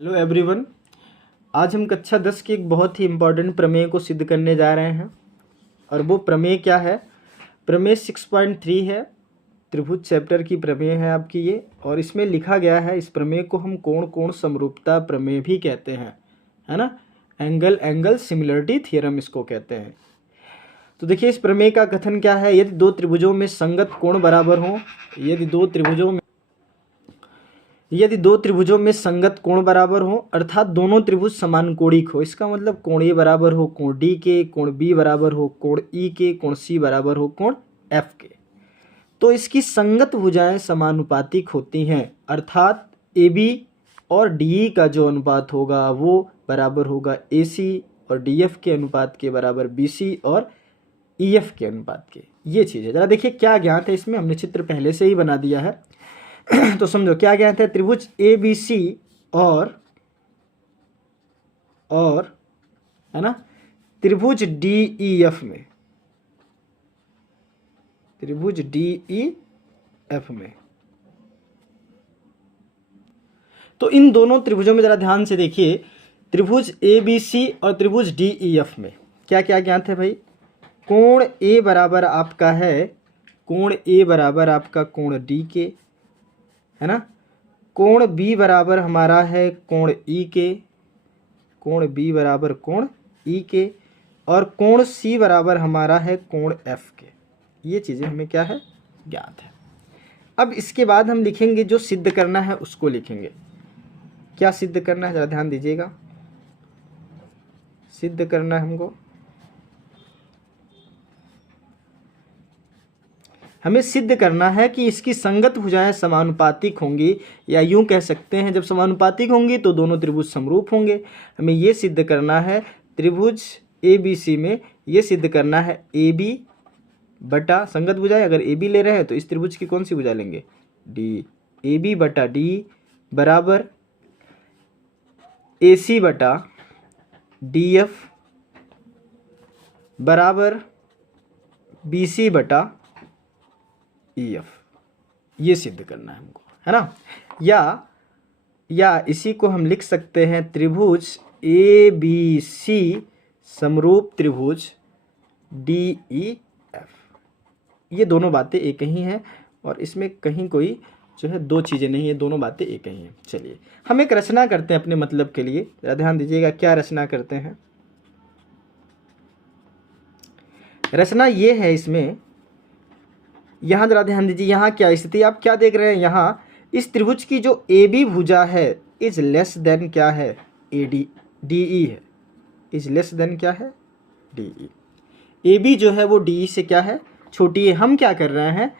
Hello everyone. आज हम कक्षा 10 की एक बहुत ही इम्पॉर्टेंट प्रमेय को सिद्ध करने जा रहे हैं। और वो प्रमेय क्या है? प्रमेय 6.3 है, त्रिभुज चैप्टर की प्रमेय है आपकी ये। और इसमें लिखा गया है, इस प्रमेय को हम कोण कोण समरूपता प्रमेय भी कहते हैं, है ना। एंगल एंगल सिमिलरिटी थ्योरम इसको कहते हैं। तो देखिए इस प्रमेय का कथन क्या है। यदि दो त्रिभुजों में संगत कोण बराबर हो, यदि दो त्रिभुजों में संगत कोण बराबर हो, अर्थात दोनों त्रिभुज समान कोणिक हो। इसका मतलब कोण ए बराबर हो कोण डी के, कोण बी बराबर हो कोण ई के, कोण सी बराबर हो कोण एफ के, तो इसकी संगत भुजाएं समानुपातिक होती हैं। अर्थात ए बी और डी ई का जो अनुपात होगा वो बराबर होगा ए सी और डी एफ के अनुपात के बराबर बी सी और ई एफ के अनुपात के। ये चीज़ है। जरा देखिए क्या ज्ञात है इसमें, हमने चित्र पहले से ही बना दिया है। तो समझो क्या ज्ञात है। त्रिभुज ए बी सी और है ना त्रिभुज डी ई एफ में, त्रिभुज डी ई एफ में, तो इन दोनों त्रिभुजों में जरा ध्यान से देखिए। त्रिभुज ए बी सी और त्रिभुज डी ई एफ में क्या क्या ज्ञात है भाई। कोण ए बराबर आपका है, कोण ए बराबर आपका कोण डी के, है ना। कोण बी बराबर हमारा है कोण ई के, कोण बी बराबर कोण ई के, और कोण सी बराबर हमारा है कोण एफ के। ये चीज़ें हमें क्या है, ज्ञात है। अब इसके बाद हम लिखेंगे, जो सिद्ध करना है उसको लिखेंगे। क्या सिद्ध करना है ज़रा ध्यान दीजिएगा। सिद्ध करना है हमको, हमें सिद्ध करना है कि इसकी संगत भुजाएं समानुपातिक होंगी, या यूं कह सकते हैं जब समानुपातिक होंगी तो दोनों त्रिभुज समरूप होंगे। हमें ये सिद्ध करना है त्रिभुज ए बी सी में, ये सिद्ध करना है ए बी बटा संगत भुजाएं। अगर ए बी ले रहे हैं तो इस त्रिभुज की कौन सी भुजा लेंगे, डी। ए बी बटा डी बराबर ए सी बटा डी एफ बराबर बी सी बटा ई एफ। ये सिद्ध करना है हमको, है ना। या इसी को हम लिख सकते हैं त्रिभुज ए बी सी समरूप त्रिभुज डी ई एफ। ये दोनों बातें एक ही हैं और इसमें कहीं कोई जो है दो चीज़ें नहीं है, दोनों बातें एक ही हैं। चलिए हम एक रचना करते हैं अपने मतलब के लिए। जरा ध्यान दीजिएगा क्या रचना करते हैं। रचना ये है, इसमें यहाँ जरा ध्यान दीजिए, यहाँ क्या स्थिति आप क्या देख रहे हैं। यहाँ इस त्रिभुज की जो ए बी भुजा है इज लेस देन क्या है, ए डी डी ई है। इज लेस देन क्या है, डी ई। ए बी जो है वो डी ई से क्या है, छोटी है। हम क्या कर रहे हैं,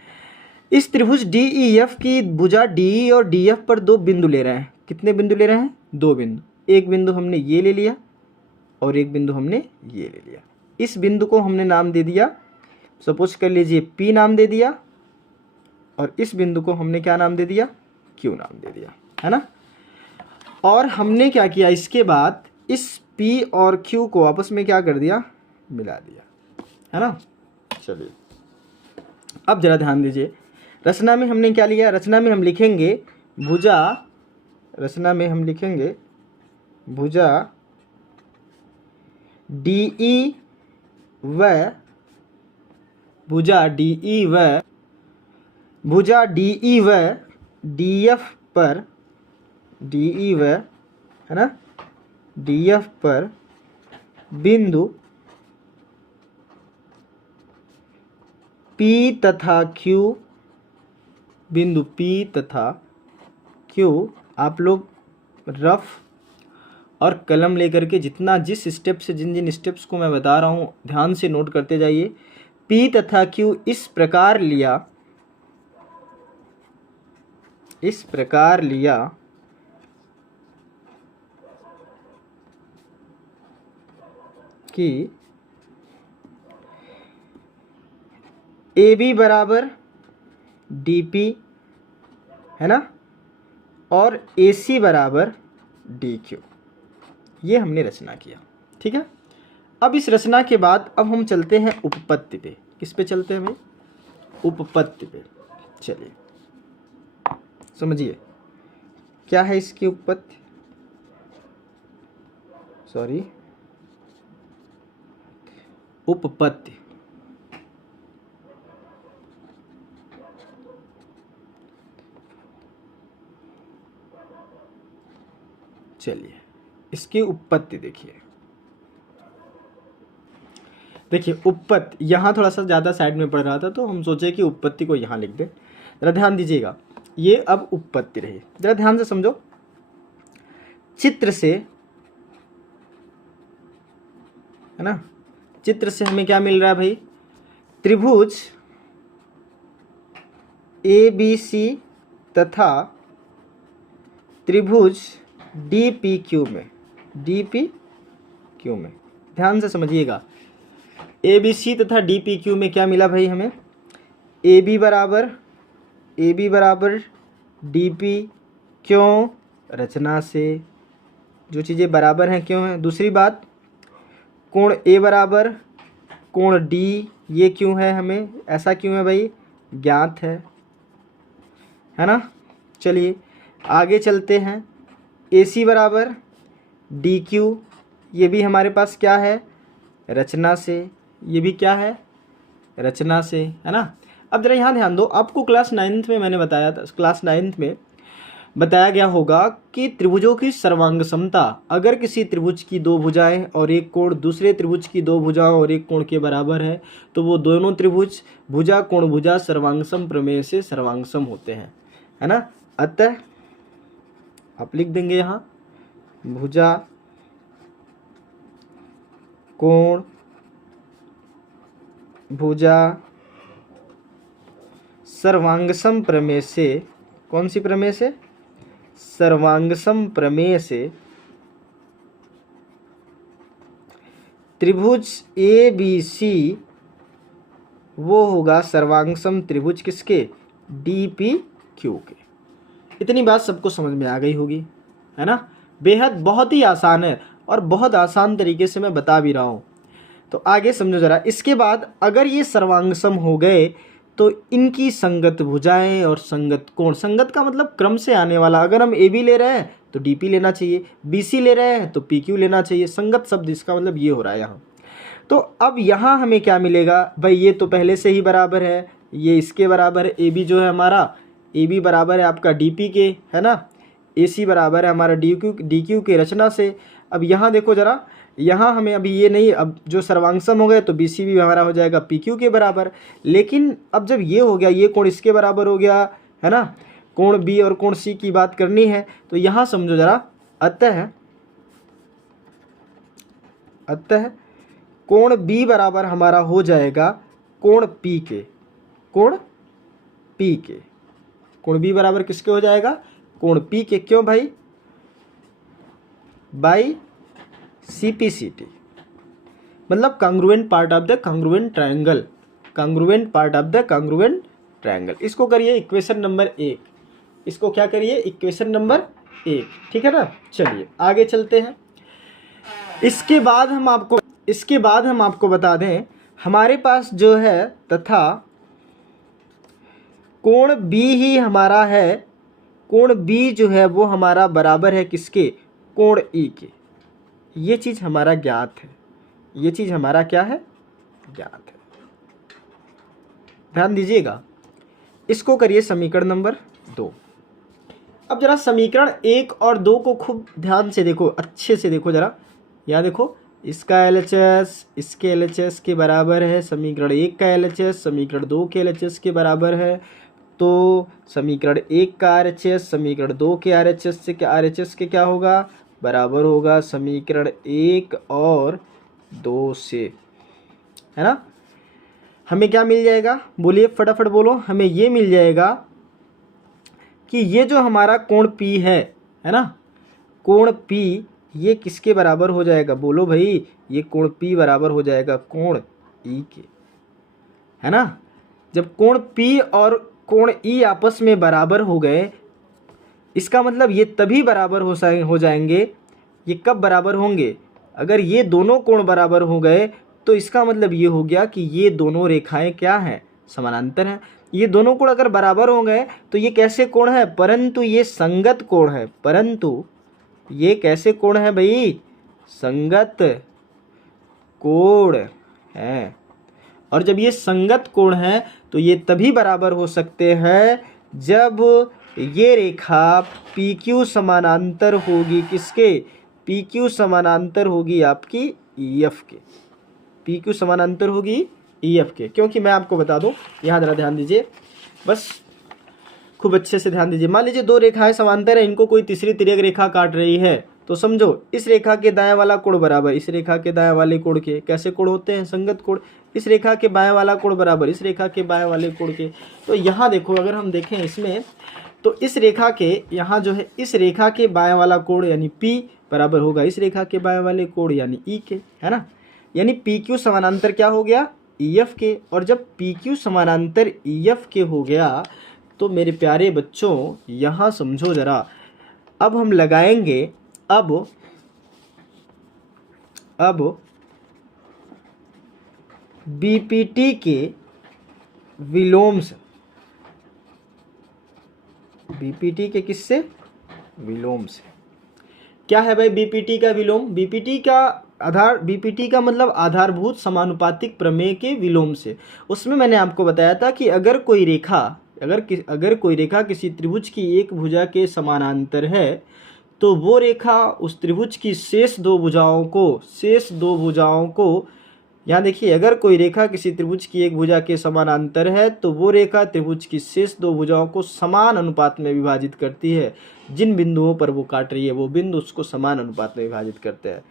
इस त्रिभुज डी ई एफ की भुजा डी ई और डी एफ पर दो बिंदु ले रहे हैं। कितने बिंदु ले रहे हैं, दो बिंदु। एक बिंदु हमने ये ले लिया और एक बिंदु हमने ये ले लिया। इस बिंदु को हमने नाम दे दिया, सपोज कर लीजिए P नाम दे दिया, और इस बिंदु को हमने क्या नाम दे दिया, Q नाम दे दिया, है ना। और हमने क्या किया, इसके बाद इस P और Q को आपस में क्या कर दिया, मिला दिया, है ना। चलिए अब जरा ध्यान दीजिए, रचना में हमने क्या लिया। रचना में हम लिखेंगे भुजा, रचना में हम लिखेंगे भुजा DE व भुजा DE व भुजा DE व DF पर, DE व, है ना, DF पर बिंदु P तथा Q, बिंदु P तथा Q आप लोग रफ और कलम लेकर के जितना जिस स्टेप से जिन स्टेप्स को मैं बता रहा हूँ ध्यान से नोट करते जाइए। P तथा Q इस प्रकार लिया, इस प्रकार लिया कि AB बराबर DP, है ना, और AC बराबर DQ। ये हमने रचना किया, ठीक है। अब इस रचना के बाद अब हम चलते हैं उपपत्ति पे। किस पे चलते हैं भाई, उपपत्ति पे। चलिए समझिए क्या है इसकी उपपत्ति। सॉरी, उपपत्ति। चलिए इसकी उत्पत्ति देखिए। देखिए उत्पत्ति यहाँ थोड़ा सा ज़्यादा साइड में पड़ रहा था, तो हम सोचे कि उत्पत्ति को यहाँ लिख दें। जरा ध्यान दीजिएगा, ये अब उत्पत्ति रही। जरा ध्यान से समझो, चित्र से, है ना, चित्र से हमें क्या मिल रहा है भाई? त्रिभुज ABC तथा त्रिभुज DPQ में, DPQ में ध्यान से समझिएगा, ABC तथा DPQ में क्या मिला भाई हमें? AB बराबर DP। क्यों? रचना से जो चीज़ें बराबर हैं क्यों हैं। दूसरी बात, कोण A बराबर कोण D, ये क्यों है हमें, ऐसा क्यों है भाई? ज्ञात है ना। चलिए आगे चलते हैं। AC बराबर DQ, ये भी हमारे पास क्या है? रचना से। ये भी क्या है? रचना से, है ना। अब जरा यहाँ ध्यान दो, आपको क्लास 9th में मैंने बताया था, क्लास 9th में बताया गया होगा कि त्रिभुजों की सर्वांग समता, अगर किसी त्रिभुज की दो भुजाएं और एक कोण दूसरे त्रिभुज की दो भुजाओं और एक कोण के बराबर है, तो वो दोनों त्रिभुज भुजा कोण भुजा सर्वांगसम प्रमेय से सर्वांगसम होते हैं, है ना। अतः आप लिख देंगे यहाँ भुजा कोण भुजा सर्वांगसम प्रमेय से, कौन सी प्रमेय से? सर्वांगसम प्रमेय से त्रिभुज ABC वो होगा सर्वांगसम त्रिभुज किसके? DPQ के। इतनी बात सबको समझ में आ गई होगी, है ना। बेहद बहुत ही आसान है और बहुत आसान तरीके से मैं बता भी रहा हूँ। तो आगे समझो ज़रा। इसके बाद अगर ये सर्वांगसम हो गए तो इनकी संगत भुजाएं और संगत कोण, संगत का मतलब क्रम से आने वाला, अगर हम AB ले रहे हैं तो DP लेना चाहिए, BC ले रहे हैं तो PQ लेना चाहिए। संगत शब्द इसका मतलब ये हो रहा है यहाँ। तो अब यहाँ हमें क्या मिलेगा भाई? ये तो पहले से ही बराबर है, ये इसके बराबर है। AB जो है हमारा, AB बराबर है आपका DP के, है ना। AC बराबर है हमारा DQ के रचना से। अब यहाँ देखो ज़रा, यहाँ हमें अभी ये नहीं, अब जो सर्वांगसम हो गए तो BC भी हमारा हो जाएगा PQ के बराबर। लेकिन अब जब ये हो गया, ये कोण इसके बराबर हो गया, है ना, कोण B और कोण C की बात करनी है, तो यहाँ समझो ज़रा। अतः कोण B बराबर हमारा हो जाएगा कोण P के, कोण P के। कोण B बराबर किसके हो जाएगा? कोण P के। क्यों भाई? बाई CPCT, मतलब congruent part of the congruent triangle, congruent part of the congruent triangle. इसको करिए इक्वेशन नंबर 1, इसको क्या करिए? इक्वेशन नंबर 1, ठीक है ना। चलिए आगे चलते हैं। इसके बाद हम आपको बता दें, हमारे पास जो है तथा कोण B ही हमारा है, कोण B जो है वो हमारा बराबर है किसके? कोण E के। ये चीज़ हमारा ज्ञात है, ये चीज़ हमारा क्या है? ज्ञात है। ध्यान दीजिएगा। इसको करिए समीकरण नंबर 2। अब जरा समीकरण 1 और 2 को खूब ध्यान से देखो, अच्छे से देखो जरा। यहाँ देखो, इसका LHS इसके LHS के बराबर है, समीकरण 1 का LHS समीकरण 2 के LHS के बराबर है। तो समीकरण 1 का RHS समीकरण 2 के RHS के क्या होगा? बराबर होगा समीकरण 1 और 2 से, है ना। हमें क्या मिल जाएगा? बोलिए फटाफट बोलो। हमें ये मिल जाएगा कि ये जो हमारा कोण P है ना, कोण P ये किसके बराबर हो जाएगा? बोलो भाई। ये कोण P बराबर हो जाएगा कोण E के, है ना। जब कोण P और कोण E आपस में बराबर हो गए, इसका मतलब ये तभी बराबर हो जाएंगे। ये कब बराबर होंगे? अगर ये दोनों कोण बराबर हो गए तो इसका मतलब ये हो गया कि ये दोनों रेखाएं क्या हैं? समानांतर हैं। ये दोनों कोण अगर बराबर हो गए तो ये कैसे कोण है? परंतु ये संगत कोण है। परंतु ये कैसे कोण है भाई? संगत कोण है। और जब ये संगत कोण है तो ये तभी बराबर हो सकते हैं जब ये रेखा PQ समानांतर होगी किसके, PQ समानांतर होगी आपकी EF के, PQ समानांतर होगी EF के। क्योंकि मैं आपको बता दूं, यहाँ जरा ध्यान दीजिए, बस खूब अच्छे से ध्यान दीजिए। मान लीजिए दो रेखाएं समांतर है, इनको कोई तीसरी तिर्यक रेखा काट रही है, तो समझो इस रेखा के दाएं वाला कोण बराबर इस रेखा के दाएं वाले कोण के। कैसे कोण होते हैं, संगत कोण। इस रेखा के बाएं वाला कोण बराबर इस रेखा के बाएं वाले कोण के। तो यहाँ देखो, अगर हम देखें इसमें, तो इस रेखा के यहाँ जो है, इस रेखा के बाएं वाला कोण यानी P बराबर होगा इस रेखा के बाएं वाले कोण यानी E के, है ना। यानी PQ समानांतर क्या हो गया, EF के। और जब PQ समानांतर EF के हो गया तो मेरे प्यारे बच्चों यहाँ समझो ज़रा, अब हम लगाएंगे अब BPT के विलोम से। BPT के किससे, विलोम से। क्या है भाई BPT का विलोम, BPT का आधार, BPT का मतलब आधारभूत समानुपातिक प्रमेय के विलोम से। उसमें मैंने आपको बताया था कि अगर कोई रेखा किसी त्रिभुज की एक भुजा के समानांतर है तो वो रेखा उस त्रिभुज की शेष दो भुजाओं को यहाँ देखिए, अगर कोई रेखा किसी त्रिभुज की एक भुजा के समानांतर है तो वो रेखा त्रिभुज की शेष दो भुजाओं को समान अनुपात में विभाजित करती है। जिन बिंदुओं पर वो काट रही है वो बिंदु उसको समान अनुपात में विभाजित करते हैं।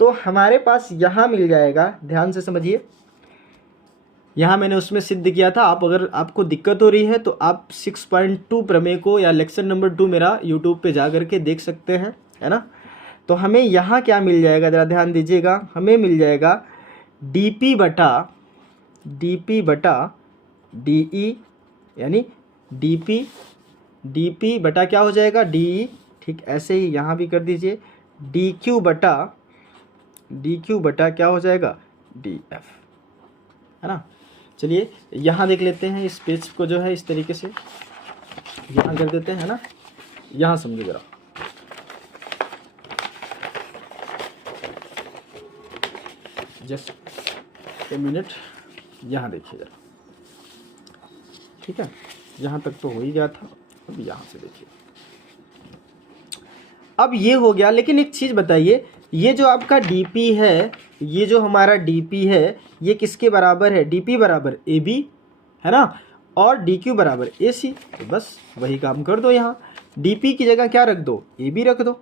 तो हमारे पास यहाँ मिल जाएगा, ध्यान से समझिए, यहाँ मैंने उसमें सिद्ध किया था। आप अगर आपको दिक्कत हो रही है तो आप 6.2 प्रमेय को या लेक्चर नंबर 2 मेरा यूट्यूब पे जा करके देख सकते हैं, है ना। तो हमें यहाँ क्या मिल जाएगा, ज़रा ध्यान दीजिएगा, हमें मिल जाएगा DP बटा DE, यानी DP बटा क्या हो जाएगा, DE। ठीक ऐसे ही यहाँ भी कर दीजिए, DQ बटा क्या हो जाएगा, DF, है ना। चलिए यहाँ देख लेते हैं, इस पेज को जो है इस तरीके से यहाँ कर देते हैं, है ना। यहाँ समझो जरा, जस्ट ए मिनट, यहाँ देखिए जरा, ठीक है। यहाँ तक तो हो ही गया था, अब यहाँ से देखिए, अब ये हो गया। लेकिन एक चीज़ बताइए, ये जो आपका DP है, ये जो हमारा DP है, ये किसके बराबर है, DP बराबर AB, है ना, और DQ बराबर AC। तो बस वही काम कर दो, यहाँ DP की जगह क्या रख दो, AB रख दो,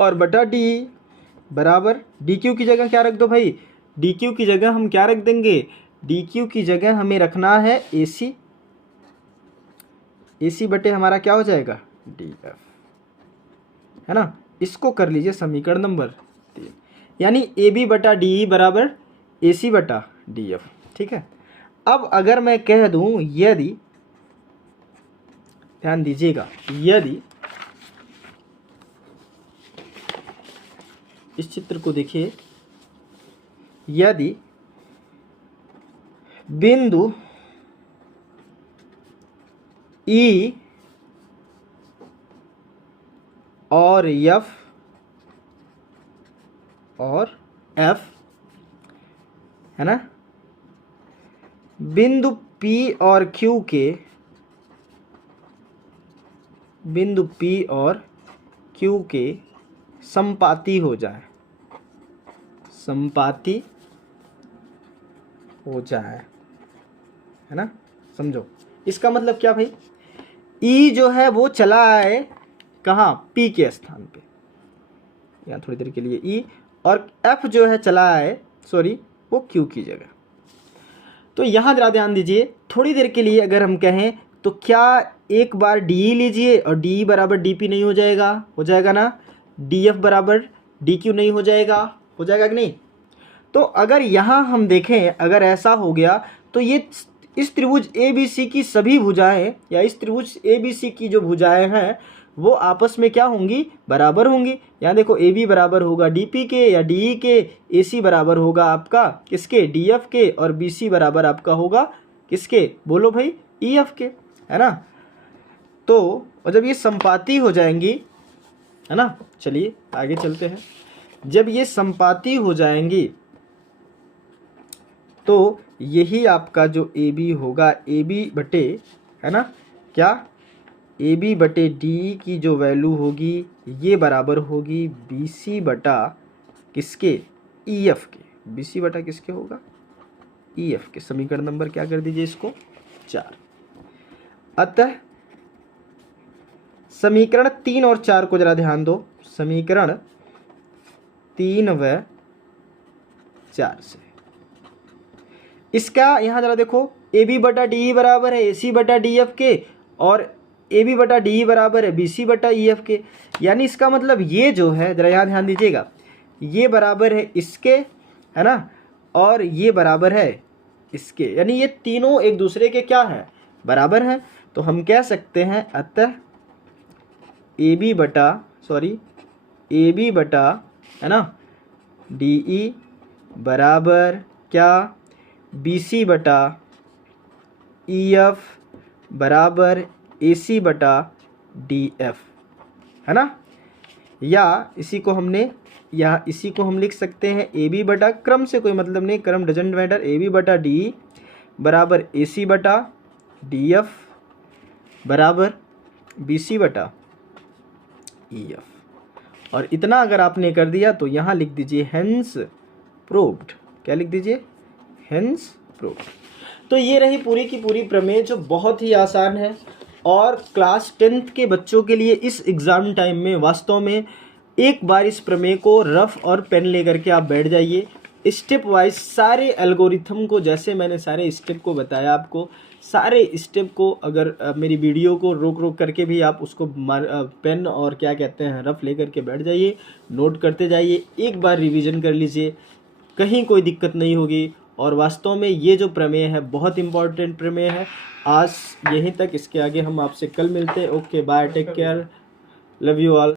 और बटा DE बराबर DQ की जगह क्या रख दो भाई, DQ की जगह हम क्या रख देंगे, DQ की जगह हमें रखना है AC बटे हमारा क्या हो जाएगा, DF, है ना। इसको कर लीजिए समीकरण नंबर 3, यानी AB बटा DE बराबर AC बटा DF, ठीक है। अब अगर मैं कह दूं, यदि, ध्यान दीजिएगा, यदि इस चित्र को देखिए, यदि बिंदु E और F और F, है ना, बिंदु P और Q के संपाती हो जाए, है ना। समझो इसका मतलब क्या भाई, E जो है वो चला आए कहाँ, P के स्थान पे, यहाँ थोड़ी देर के लिए E, और F जो है चला आए, सॉरी, वो Q की जगह। तो यहाँ जरा ध्यान दीजिए, थोड़ी देर के लिए अगर हम कहें तो क्या एक बार DE लीजिए और DE बराबर DP नहीं हो जाएगा, हो जाएगा ना, DF बराबर DQ नहीं हो जाएगा, हो जाएगा कि नहीं। तो अगर यहाँ हम देखें, अगर ऐसा हो गया तो ये इस त्रिभुज ABC की सभी भुजाएं, या इस त्रिभुज ABC की जो भुजाएं हैं वो आपस में क्या होंगी, बराबर होंगी। यहाँ देखो AB बराबर होगा DP के या DE के, AC बराबर होगा आपका किसके, DF के, और BC बराबर आपका होगा किसके, बोलो भाई, EF के, है ना। तो और जब ये संपाती हो जाएंगी है ना। चलिए आगे चलते हैं। जब ये संपाती हो जाएंगी तो यही आपका जो ए बी होगा, ए बी बटे, है ना, क्या, ए बी बटे डी की जो वैल्यू होगी ये बराबर होगी बी सी बटा किसके, ई एफ के। बी सी बटा किसके होगा, ई एफ के। समीकरण नंबर क्या कर दीजिए इसको, 4। अतः समीकरण 3 और 4 को जरा ध्यान दो। समीकरण 3 व 4 से इसका यहाँ जरा देखो, ए बी बटा डी बराबर है ए सी बटा डी एफ के, और ए बी बटा डी बराबर है बी सी बटा ई एफ के। यानी इसका मतलब ये जो है, जरा यहाँ ध्यान दीजिएगा, ये बराबर है इसके, है ना, और ये बराबर है इसके। यानी ये तीनों एक दूसरे के क्या है, बराबर हैं। तो हम कह सकते हैं अतः ए बी बटा है ना डी ई बराबर क्या, बी सी बटा ई एफ बराबर ए सी बटा डी एफ, है ना। या इसी को हम लिख सकते हैं ए बी बटा, क्रम से कोई मतलब नहीं, क्रम डजंट मैटर, ए बी बटा डी बराबर ए सी बटा डी एफ बराबर बी सी बटा ई एफ। और इतना अगर आपने कर दिया तो यहाँ लिख दीजिए हेंस प्रूव्ड। क्या लिख दीजिए, हेंस प्रूव्ड। तो ये रही पूरी की पूरी प्रमेय, जो बहुत ही आसान है। और क्लास 10th के बच्चों के लिए इस एग्ज़ाम टाइम में वास्तव में एक बार इस प्रमेय को रफ और पेन लेकर के आप बैठ जाइए, स्टेप वाइज सारे एल्गोरिथम को, जैसे मैंने सारे स्टेप को बताया आपको, सारे स्टेप को अगर मेरी वीडियो को रोक करके भी आप उसको पेन और क्या कहते हैं रफ लेकर के बैठ जाइए, नोट करते जाइए, एक बार रिवीजन कर लीजिए, कहीं कोई दिक्कत नहीं होगी। और वास्तव में ये जो प्रमेय है बहुत इंपॉर्टेंट प्रमेय है। आज यहीं तक, इसके आगे हम आपसे कल मिलते हैं। Okay bye, take care, love you all.